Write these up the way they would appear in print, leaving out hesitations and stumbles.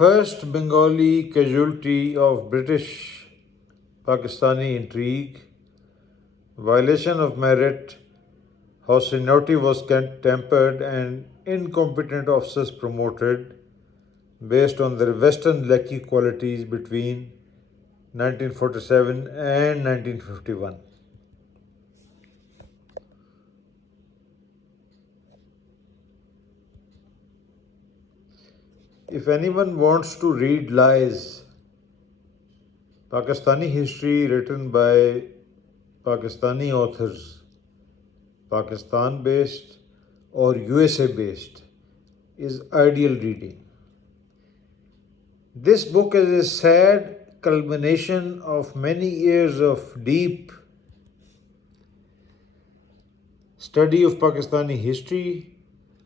first Bengali casualty of British Pakistani intrigue, violation of merit, how seniority was tempered and incompetent officers promoted based on their Western lackey qualities between 1947 and 1951. If anyone wants to read lies, Pakistani history written by Pakistani authors, Pakistan based or USA based, is ideal reading. This book is a sad culmination of many years of deep study of Pakistani history.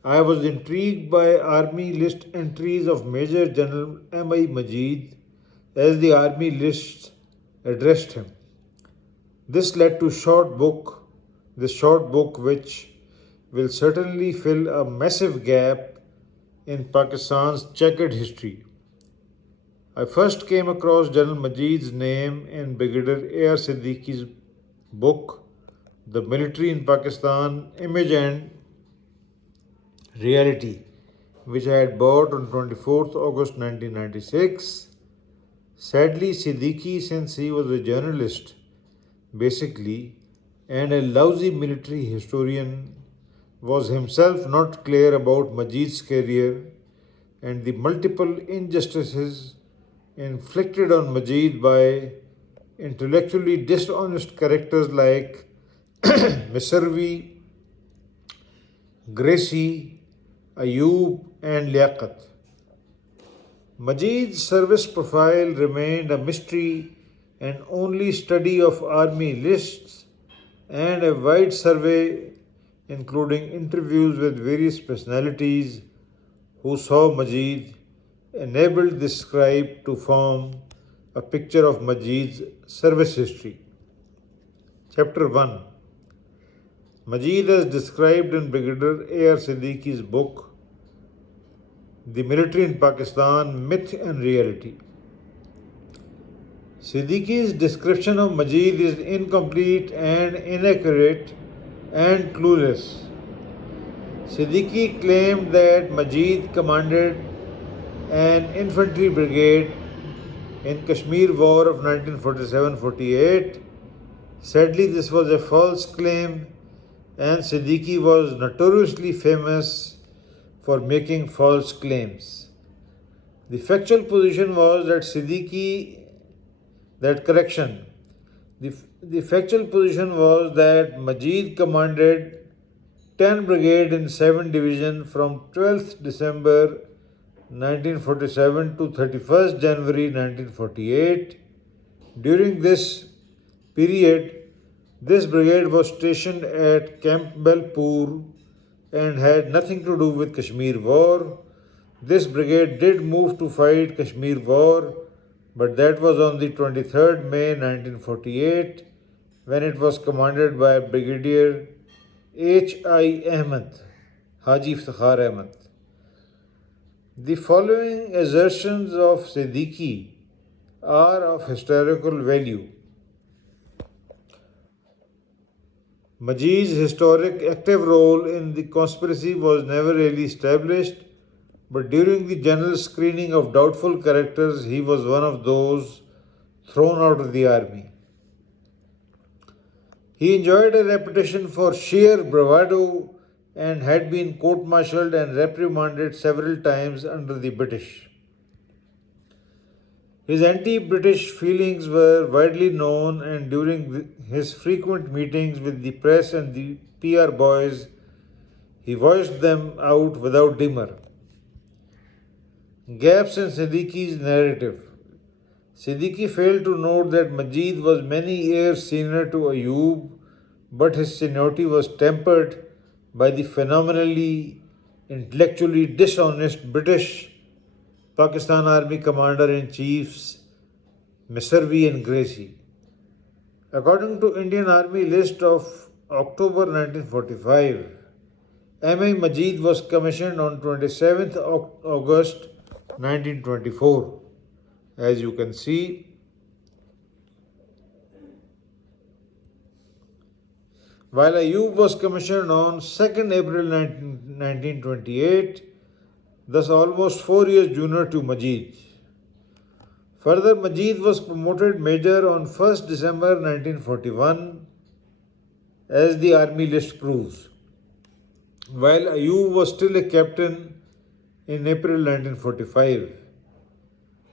I was intrigued by army list entries of Major General M.I. Majid as the army lists addressed him. This led to this short book which will certainly fill a massive gap in Pakistan's checkered history. I first came across General Majid's name in Brigadier A.R. Siddiqui's book, The Military in Pakistan, Image and Reality, which I had bought on 24th August 1996. Sadly, Siddiqui, since he was a journalist, basically, and a lousy military historian, was himself not clear about Majid's career and the multiple injustices inflicted on Majid by intellectually dishonest characters like Misrvi, Gracie, Ayub, and Liaquat. Majid's service profile remained a mystery, and only study of army lists and a wide survey, including interviews with various personalities who saw Majid, enabled this scribe to form a picture of Majid's service history. Chapter 1. Majid as described in Brigadier A.R. Siddiqui's book, The Military in Pakistan, Myth and Reality. Siddiqui's description of Majid is incomplete and inaccurate and clueless. Siddiqui claimed that Majid commanded an infantry brigade in Kashmir War of 1947-48. Sadly, this was a false claim, and Siddiqui was notoriously famous for making false claims. The factual position was that the factual position was that Majid commanded 10 Brigade in 7 Division from 12th December 1947 to 31st January 1948. During this period, this brigade was stationed at Camp Belpur and had nothing to do with Kashmir War. This brigade did move to fight Kashmir War, but that was on the 23rd May 1948 when it was commanded by Brigadier H.I. Ahmed, Haji Iftikhar Ahmed. The following assertions of Siddiqui are of historical value. Majid's historic active role in the conspiracy was never really established, but during the general screening of doubtful characters, he was one of those thrown out of the army. He enjoyed a reputation for sheer bravado and had been court-martialed and reprimanded several times under the British. His anti-British feelings were widely known, and during his frequent meetings with the press and the PR boys, he voiced them out without demur. Gaps in Siddiqui's narrative. Siddiqui failed to note that Majid was many years senior to Ayub, but his seniority was tempered by the phenomenally intellectually dishonest British Pakistan Army Commander-in-Chiefs Misrvi and Gracie. According to Indian Army list of October 1945, M.I. Majid was commissioned on 27th August 1924. As you can see, while Ayub was commissioned on 2nd April 1928, thus almost 4 years junior to Majid. Further, Majid was promoted major on 1st December 1941, as the army list proves, while Ayub was still a captain in April 1945.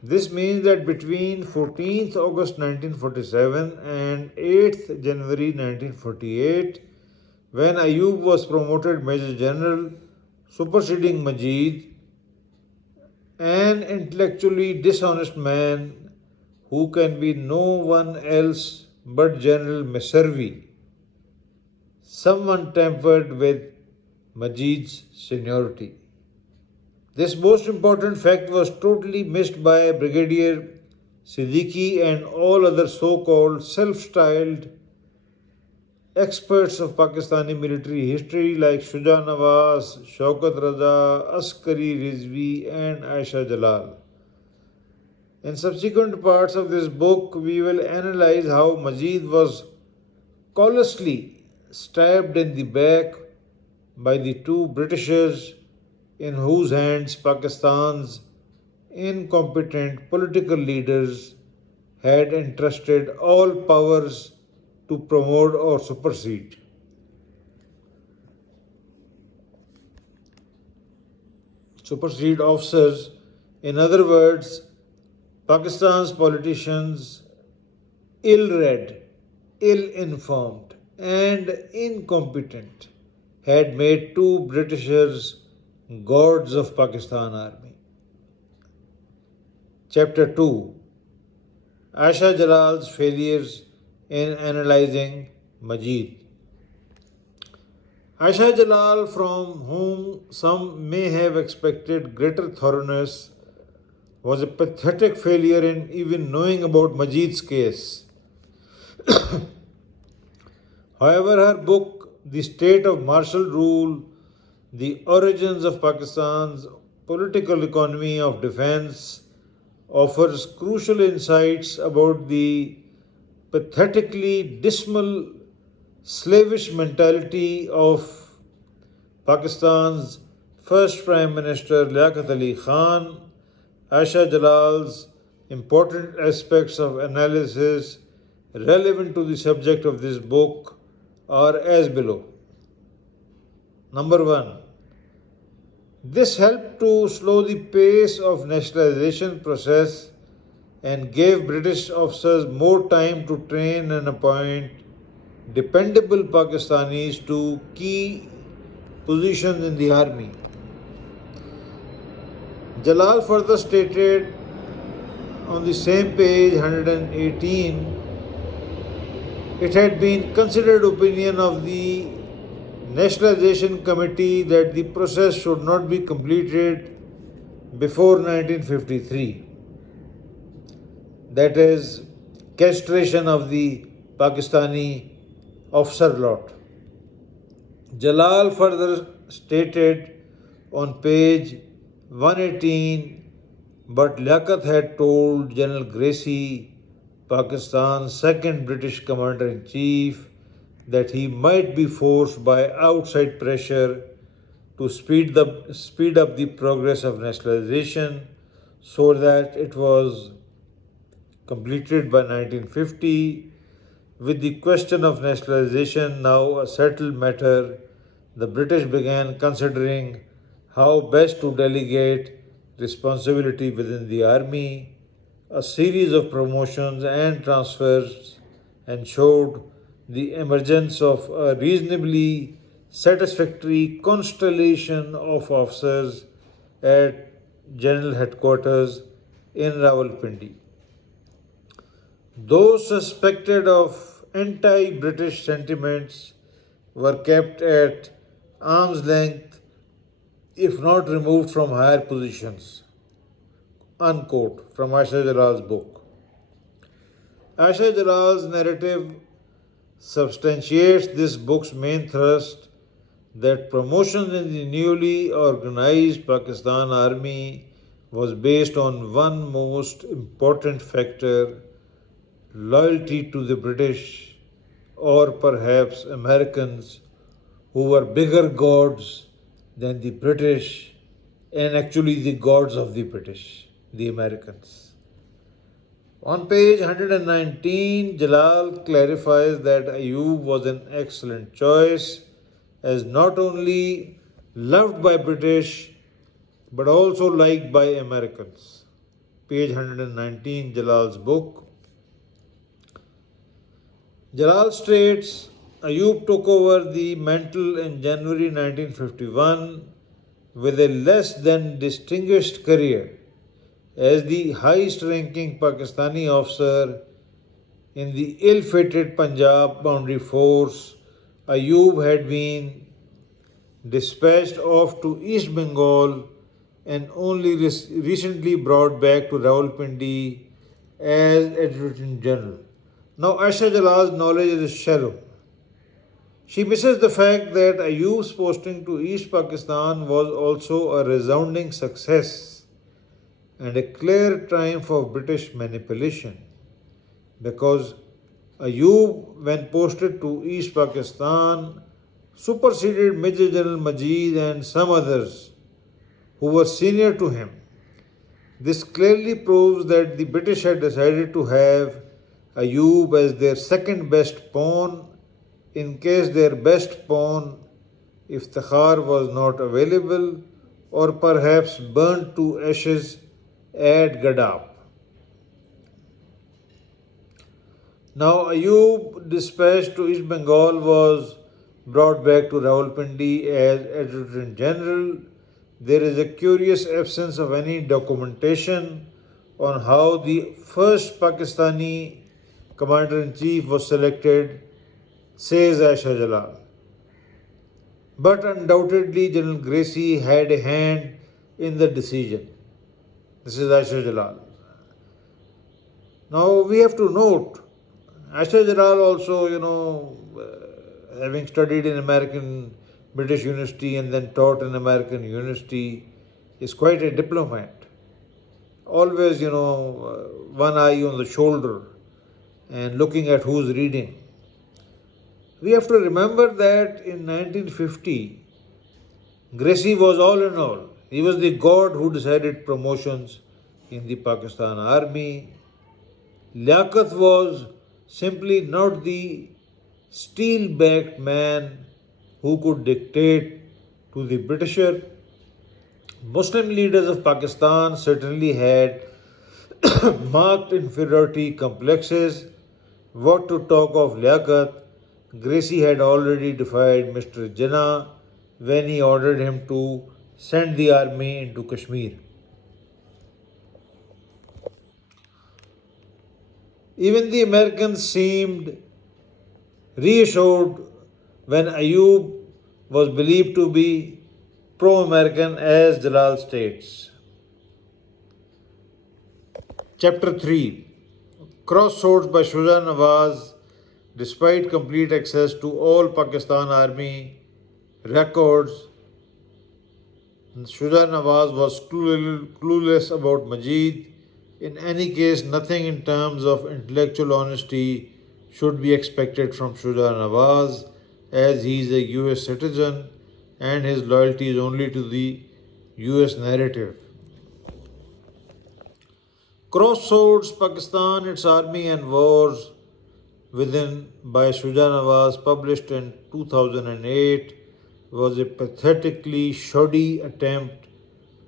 This means that between 14th August 1947 and 8th January 1948, when Ayub was promoted Major General, superseding Majid, an intellectually dishonest man who can be no one else but General Messervi, someone tampered with Majid's seniority. This most important fact was totally missed by Brigadier Siddiqui and all other so-called self-styled experts of Pakistani military history like Shuja Nawaz, Shaukat Raza, Askari Rizvi and Aisha Jalal. In subsequent parts of this book, we will analyze how Majid was callously stabbed in the back by the two Britishers in whose hands Pakistan's incompetent political leaders had entrusted all powers to promote or supersede. Supersede officers, in other words, Pakistan's politicians, ill read, ill informed, and incompetent, had made two Britishers gods of Pakistan Army. Chapter 2, Aisha Jalal's failures in analyzing Majid. Aisha Jalal, from whom some may have expected greater thoroughness, was a pathetic failure in even knowing about Majid's case. However, her book, The State of Martial Rule, The Origins of Pakistan's Political Economy of Defense, offers crucial insights about the pathetically dismal slavish mentality of Pakistan's first Prime Minister Liaquat Ali Khan. Aisha Jalal's important aspects of analysis relevant to the subject of this book are as below. Number 1. This helped to slow the pace of nationalization process and gave British officers more time to train and appoint dependable Pakistanis to key positions in the army. Jalal further stated on the same page 118, it had been considered opinion of the Nationalization Committee that the process should not be completed before 1953. That is, castration of the Pakistani officer lot. Jalal further stated on page 118, but Liaquat had told General Gracie, Pakistan's second British Commander-in-Chief, that he might be forced by outside pressure to speed up the progress of nationalization so that it was completed by 1950. With the question of nationalization now a settled matter, the British began considering how best to delegate responsibility within the army. A series of promotions and transfers ensured the emergence of a reasonably satisfactory constellation of officers at General Headquarters in Rawalpindi. Those suspected of anti-British sentiments were kept at arm's length if not removed from higher positions. Unquote from Aisha Jalal's book. Aisha Jalal's narrative substantiates this book's main thrust that promotions in the newly organized Pakistan Army was based on one most important factor: loyalty to the British, or perhaps Americans, who were bigger gods than the British and actually the gods of the British, the Americans. On page 119, Jalal clarifies that Ayub was an excellent choice as not only loved by British but also liked by Americans. Page 119, Jalal's book. Jalal states Ayub took over the mantle in January 1951 with a less than distinguished career as the highest ranking Pakistani officer in the ill fated Punjab boundary force. Ayub had been dispatched off to East Bengal and only recently brought back to Rawalpindi as Adjutant General. Now, Aisha Jalal's knowledge is shallow. She misses the fact that Ayub's posting to East Pakistan was also a resounding success and a clear triumph of British manipulation because Ayub, when posted to East Pakistan, superseded Major General Majid and some others who were senior to him. This clearly proves that the British had decided to have Ayub as their second best pawn in case their best pawn, Iftikhar, was not available or perhaps burnt to ashes at Gadab. Now, Ayub, dispatched to East Bengal, was brought back to Rawalpindi as Adjutant General. There is a curious absence of any documentation on how the first Pakistani Commander in Chief was selected, says Aisha Jalal. But undoubtedly, General Gracie had a hand in the decision. This is Aisha Jalal. Now, we have to note Aisha Jalal also, having studied in American British University and then taught in American University, is quite a diplomat. Always, one eye on the shoulder and looking at who's reading. We have to remember that in 1950, Gracie was all in all. He was the god who decided promotions in the Pakistan army. Liaquat was simply not the steel-backed man who could dictate to the Britisher. Muslim leaders of Pakistan certainly had marked inferiority complexes. What to talk of Liaquat? Gracie had already defied Mr. Jinnah when he ordered him to send the army into Kashmir. Even the Americans seemed reassured when Ayub was believed to be pro-American, as Jalal states. Chapter 3: Crossroads by Shuja Nawaz. Despite complete access to all Pakistan Army records, Shuja Nawaz was clueless about Majid. In any case, nothing in terms of intellectual honesty should be expected from Shuja Nawaz, as he is a US citizen and his loyalty is only to the US narrative. Crossroads, Pakistan, its army and wars within by Shuja Nawaz, published in 2008, was a pathetically shoddy attempt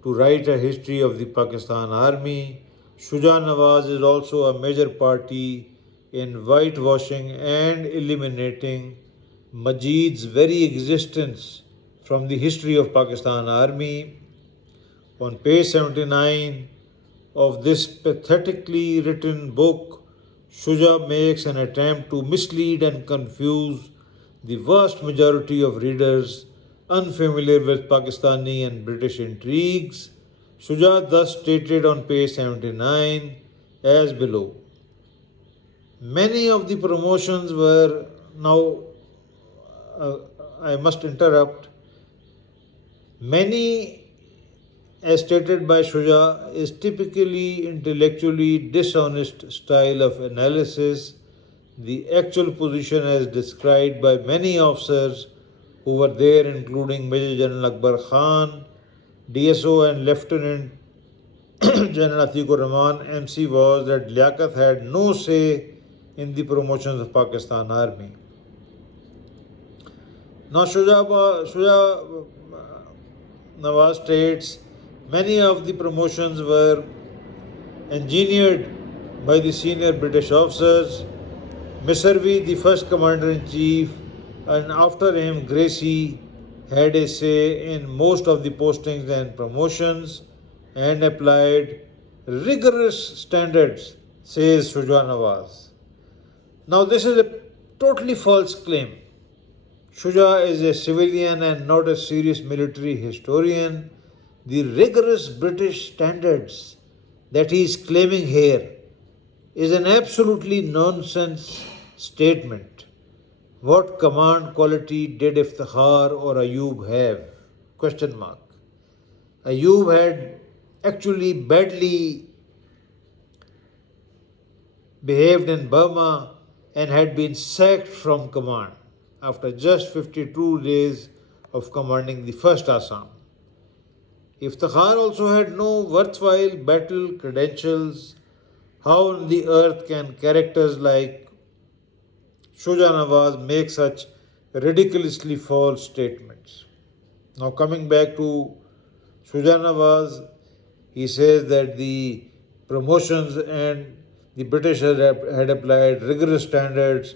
to write a history of the Pakistan army. Shuja Nawaz is also a major party in whitewashing and eliminating Majid's very existence from the history of Pakistan army. On page 79 of this pathetically written book, Shuja makes an attempt to mislead and confuse the vast majority of readers unfamiliar with Pakistani and British intrigues. Shuja thus stated on page 79 as below. Many of the promotions were now, I must interrupt, many as stated by Shuja, is typically intellectually dishonest style of analysis. The actual position as described by many officers who were there, including Major General Akbar Khan, DSO and Lieutenant General Atikur Rahman, MC, was that Liaquat had no say in the promotions of Pakistan Army. Now, Shuja Nawaz states many of the promotions were engineered by the senior British officers. Misservy, the first commander in chief, and after him, Gracie, had a say in most of the postings and promotions and applied rigorous standards, says Shuja Nawaz. Now, this is a totally false claim. Shuja is a civilian and not a serious military historian. The rigorous British standards that he is claiming here is an absolutely nonsense statement. What command quality did Iftikhar or Ayub have? Question mark. Ayub had actually badly behaved in Burma and had been sacked from command after just 52 days of commanding the first Assam. Iftikhar also had no worthwhile battle credentials. How on the earth can characters like Shuja Nawaz make such ridiculously false statements? Now, coming back to Shuja Nawaz, he says that the promotions and the British had applied rigorous standards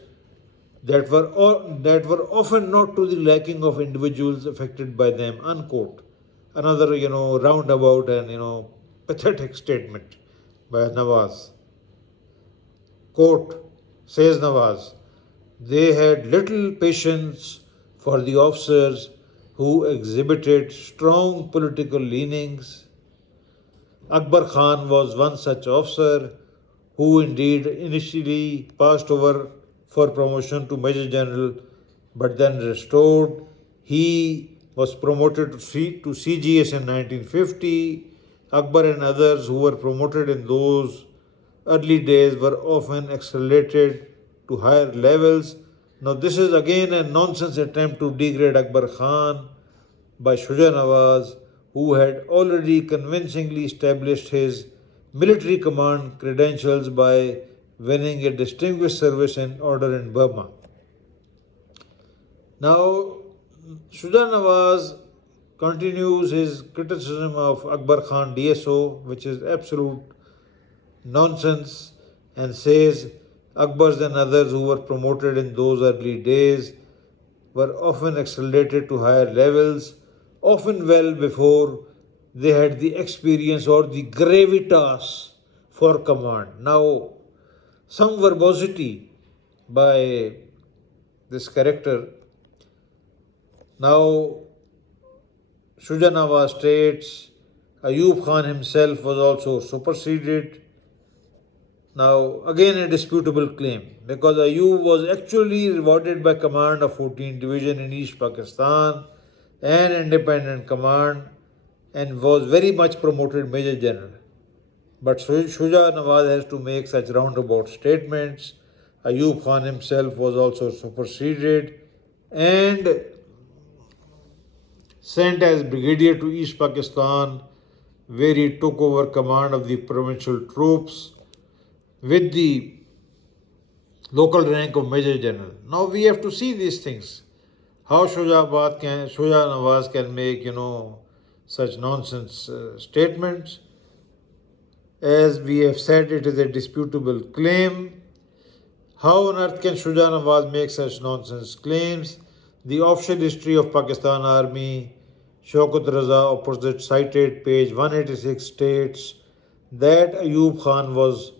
that were often not to the liking of individuals affected by them. Unquote. Another, roundabout and pathetic statement by Nawaz. Quote, says Nawaz, they had little patience for the officers who exhibited strong political leanings. Akbar Khan was one such officer who indeed initially passed over for promotion to Major General but then restored. He was promoted to CGS in 1950. Akbar and others who were promoted in those early days were often accelerated to higher levels. Now, this is again a nonsense attempt to degrade Akbar Khan by Shuja Nawaz, who had already convincingly established his military command credentials by winning a distinguished service in order in Burma. Now, Shuja Nawaz continues his criticism of Akbar Khan DSO, which is absolute nonsense, and says Akbar's and others who were promoted in those early days were often accelerated to higher levels, often well before they had the experience or the gravitas for command. Now, some verbosity by this character. Now, Shuja Nawaz states Ayub Khan himself was also superseded. Now, again a disputable claim because Ayub was actually rewarded by command of 14th Division in East Pakistan and independent command and was very much promoted Major General. But Shuja Nawaz has to make such roundabout statements. Ayub Khan himself was also superseded and sent as brigadier to East Pakistan, where he took over command of the provincial troops with the local rank of Major General. Now we have to see these things. How Shuja Nawaz can make, such nonsense statements. As we have said, it is a disputable claim. How on earth can Shuja Nawaz make such nonsense claims? The official history of Pakistan Army, Shaukat Raza, opposite cited, page 186, states that Ayub Khan was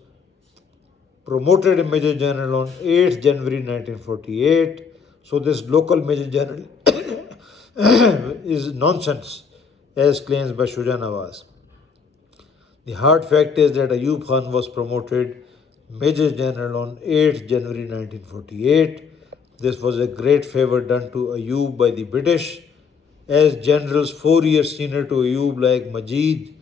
promoted in Major General on 8th January 1948. So this local Major General is nonsense, as claims by Shuja Nawaz. The hard fact is that Ayub Khan was promoted Major General on 8th January 1948. This was a great favor done to Ayub by the British as generals 4 years senior to Ayub like Majid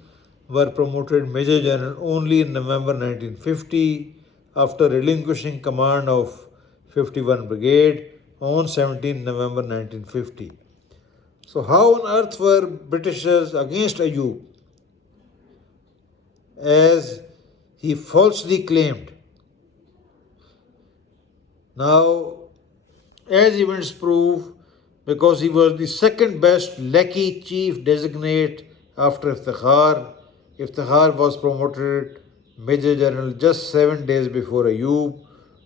were promoted Major General only in November 1950 after relinquishing command of 51 Brigade on 17 November 1950. So, how on earth were Britishers against Ayub as he falsely claimed? Now, as events prove, because he was the second best lackey chief designate after Iftikhar. Iftikhar was promoted Major General just 7 days before Ayub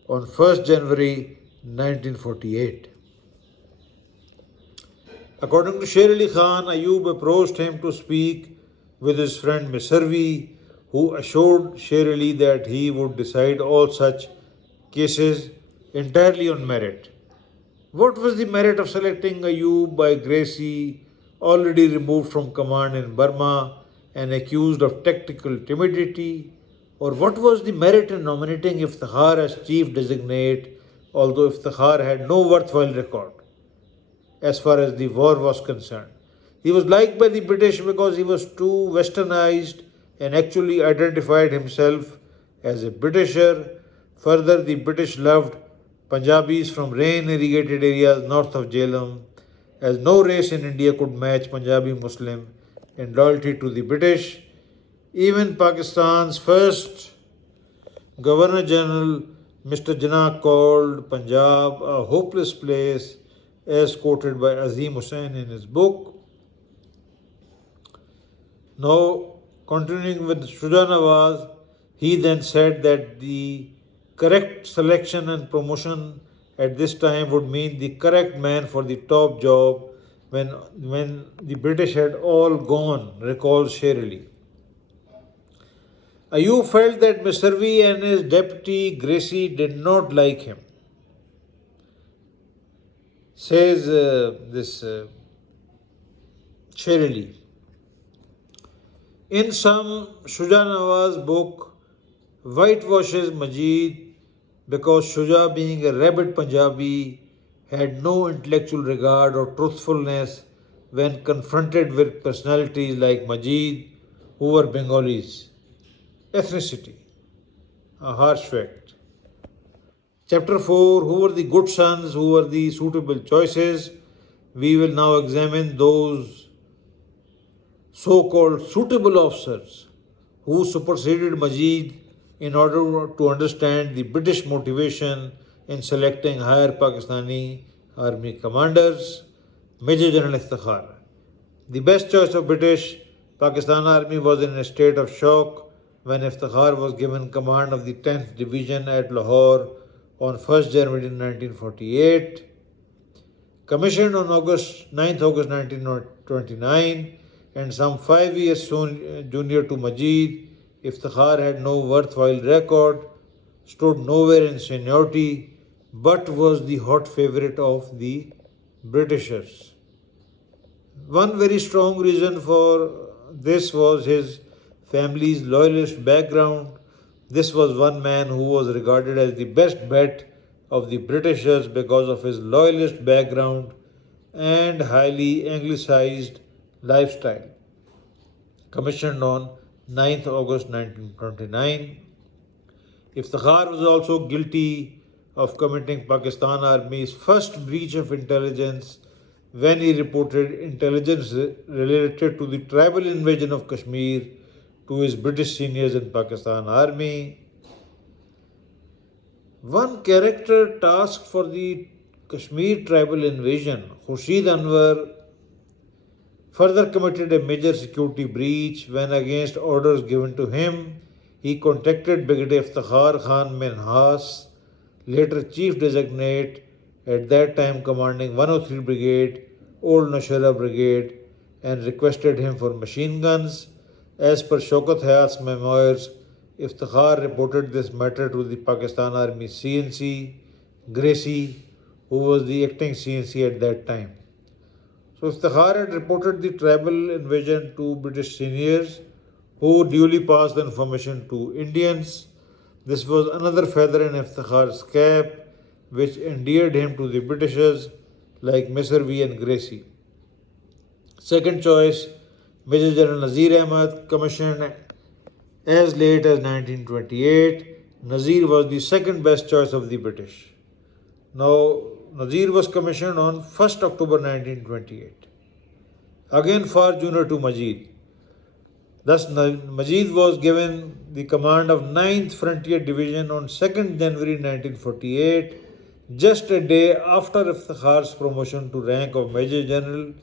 on 1st January 1948. According to Sher Ali Khan, Ayub approached him to speak with his friend Misrvi, who assured Sher Ali that he would decide all such cases entirely on merit. What was the merit of selecting Ayub by Gracie, already removed from command in Burma and accused of tactical timidity? Or what was the merit in nominating Iftikhar as chief designate, although Iftikhar had no worthwhile record as far as the war was concerned? He was liked by the British because he was too westernized and actually identified himself as a Britisher. Further, the British loved Punjabis from rain irrigated areas north of Jhelum, as no race in India could match Punjabi Muslim in loyalty to the British. Even Pakistan's first Governor General Mr. Jinnah called Punjab a hopeless place, as quoted by Azim Hussain in his book. Now, continuing with Shuja Nawaz, he then said that the correct selection and promotion at this time would mean the correct man for the top job when the British had all gone, recalls Sher Ali. Ayub felt that Misrvi and his deputy Gracie did not like him, says this Sher Ali. In some, Shuja Nawaz's book whitewashes Majid because Shuja, being a rabid Punjabi, had no intellectual regard or truthfulness when confronted with personalities like Majid, who were Bengalis. Ethnicity, a harsh fact. Chapter 4: Who were the good sons? Who were the suitable choices? We will now examine those so called suitable officers who superseded Majid in order to understand the British motivation in selecting higher Pakistani army commanders. Major General Iftikhar. The best choice of British Pakistan Army was in a state of shock when Iftikhar was given command of the 10th Division at Lahore on 1st January 1948. Commissioned on 9th August 1929 and some 5 years junior to Majid, Iftikhar had no worthwhile record, stood nowhere in seniority, but was the hot favorite of the Britishers. One very strong reason for this was his family's loyalist background. This was one man who was regarded as the best bet of the Britishers because of his loyalist background and highly anglicized lifestyle. Commissioned on 9th August 1929. Iftikhar was also guilty of committing Pakistan Army's first breach of intelligence when he reported intelligence related to the tribal invasion of Kashmir to his British seniors in Pakistan Army. One character tasked for the Kashmir tribal invasion, Khurshid Anwar, further committed a major security breach when, against orders given to him, he contacted Brigadier Iftikhar Khan Minhas, later chief designate, at that time commanding 103 Brigade, Old Nashera Brigade, and requested him for machine guns. As per Shaukat Hayat's memoirs, Iftikhar reported this matter to the Pakistan Army CNC, Gracie, who was the acting CNC at that time. So Iftikhar had reported the tribal invasion to British seniors, who duly passed the information to Indians. This was another feather in Iftikhar's cap, which endeared him to the Britishers like Misrvi and Gracie. Second choice, Major General Nazir Ahmad, commissioned as late as 1928. Nazir was the second best choice of the British. Now, Nazir was commissioned on 1st October 1928, again far junior to Majid. Thus, Majid was given the command of 9th Frontier Division on 2nd January 1948, just a day after Iftikhar's promotion to rank of Major General.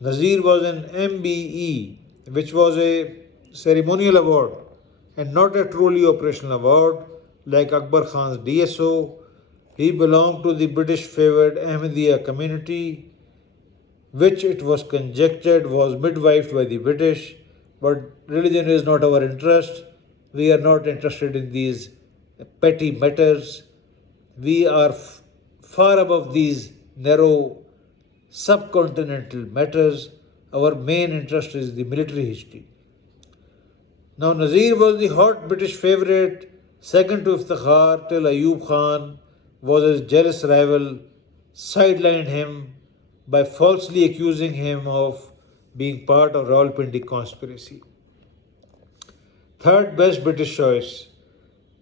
Nazir was an MBE, which was a ceremonial award and not a truly operational award like Akbar Khan's DSO. He belonged to the British favoured Ahmadiyya community, which it was conjectured was midwifed by the British. But religion is not our interest. We are not interested in these petty matters. We are far above these narrow subcontinental matters. Our main interest is the military history. Now, Nazir was the hot British favourite, second to Iftikhar, till Ayub Khan was his jealous rival, sidelined him by falsely accusing him of being part of Rawalpindi conspiracy. Third best British choice,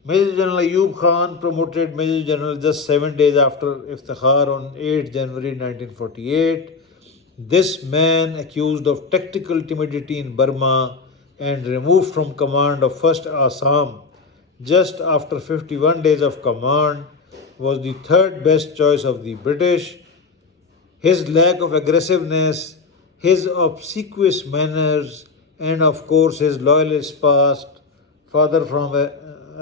Major General Ayub Khan, promoted Major General just 7 days after Iftikhar on 8 January 1948. This man, accused of tactical timidity in Burma and removed from command of 1st Assam just after 51 days of command, was the third best choice of the British. His lack of aggressiveness, his obsequious manners, and of course his loyalist past, father from a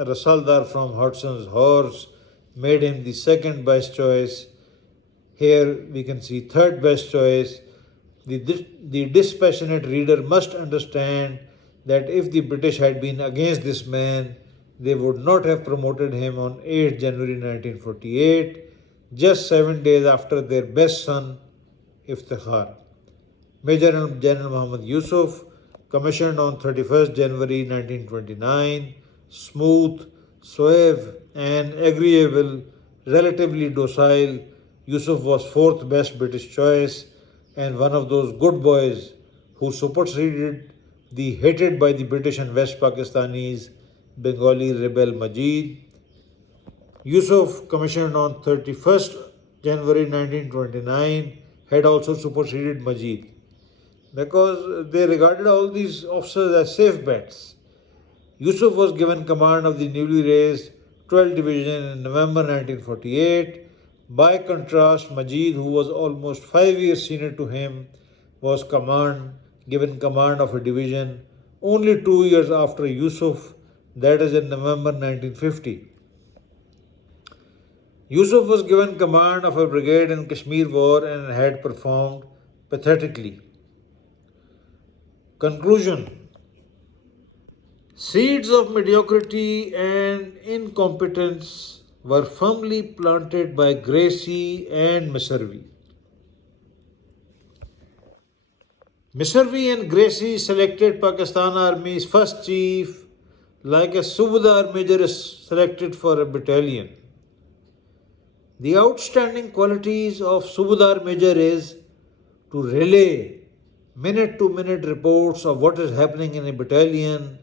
Rasaldar from Hodson's horse, made him the second best choice. Here we can see third best choice. The dispassionate reader must understand that if the British had been against this man, they would not have promoted him on 8 January 1948, just 7 days after their best son, Iftikhar. Major General Muhammad Yusuf, commissioned on 31st January 1929, smooth, suave, and agreeable, relatively docile, Yusuf was fourth best British choice and one of those good boys who superseded the hated by the British and West Pakistanis Bengali rebel Majid. Yusuf, commissioned on 31st January 1929, had also superseded Majid because they regarded all these officers as safe bets. Yusuf was given command of the newly raised 12th Division in November 1948. By contrast, Majid, who was almost 5 years senior to him, was given command of a division only 2 years after Yusuf, that is in November 1950. Yusuf was given command of a brigade in Kashmir War and had performed pathetically. Conclusion. Seeds of mediocrity and incompetence were firmly planted by Gracie and Misservy. Misservy and Gracie selected Pakistan Army's first chief like a Subadar major is selected for a battalion. The outstanding qualities of Subadar major is to relay minute-to-minute reports of what is happening in a battalion,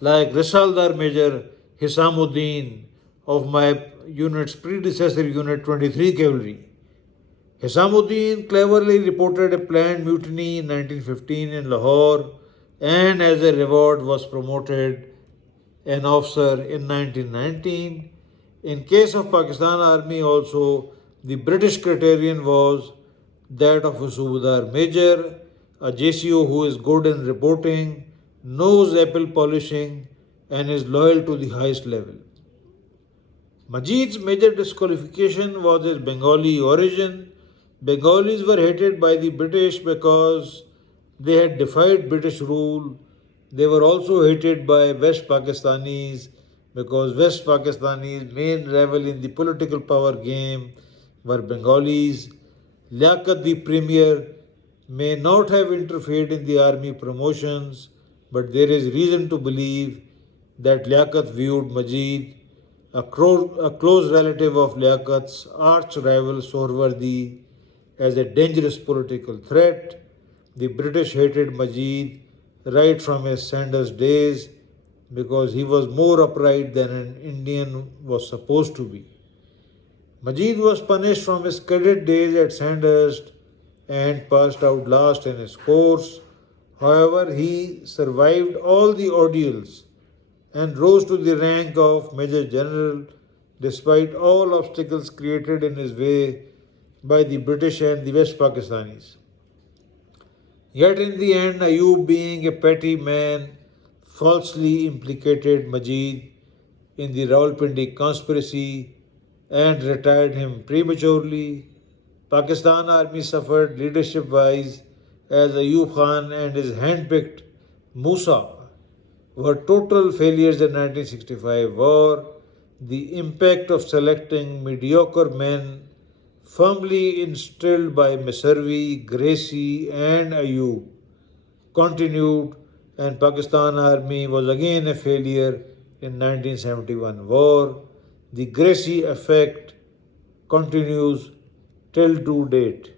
like Risaldar Major Hisamuddin of my unit's predecessor unit 23 Cavalry. Hisamuddin cleverly reported a planned mutiny in 1915 in Lahore and as a reward was promoted an officer in 1919. In case of Pakistan Army also, the British criterion was that of a Subadar Major, a JCO who is good in reporting, knows apple polishing, and is loyal to the highest level. Majid's major disqualification was his Bengali origin. Bengalis were hated by the British because they had defied British rule. They were also hated by West Pakistanis because West Pakistanis' main rival in the political power game were Bengalis. Liaquat, the premier, may not have interfered in the army promotions, but there is reason to believe that Liaquat viewed Majid, a close relative of Liaqat's arch rival Sohrawardi, as a dangerous political threat. The British hated Majid right from his Sanders days because he was more upright than an Indian was supposed to be. Majid was punished from his cadet days at Sandhurst and passed out last in his course. However, he survived all the ordeals and rose to the rank of Major General despite all obstacles created in his way by the British and the West Pakistanis. Yet in the end, Ayub, being a petty man, falsely implicated Majid in the Rawalpindi conspiracy and retired him prematurely. Pakistan Army suffered leadership wise as Ayub Khan and his hand-picked Musa were total failures in 1965 war. The impact of selecting mediocre men firmly instilled by Messervi, Gracie and Ayub continued, and Pakistan Army was again a failure in 1971 war. The Gracie effect continues till to date.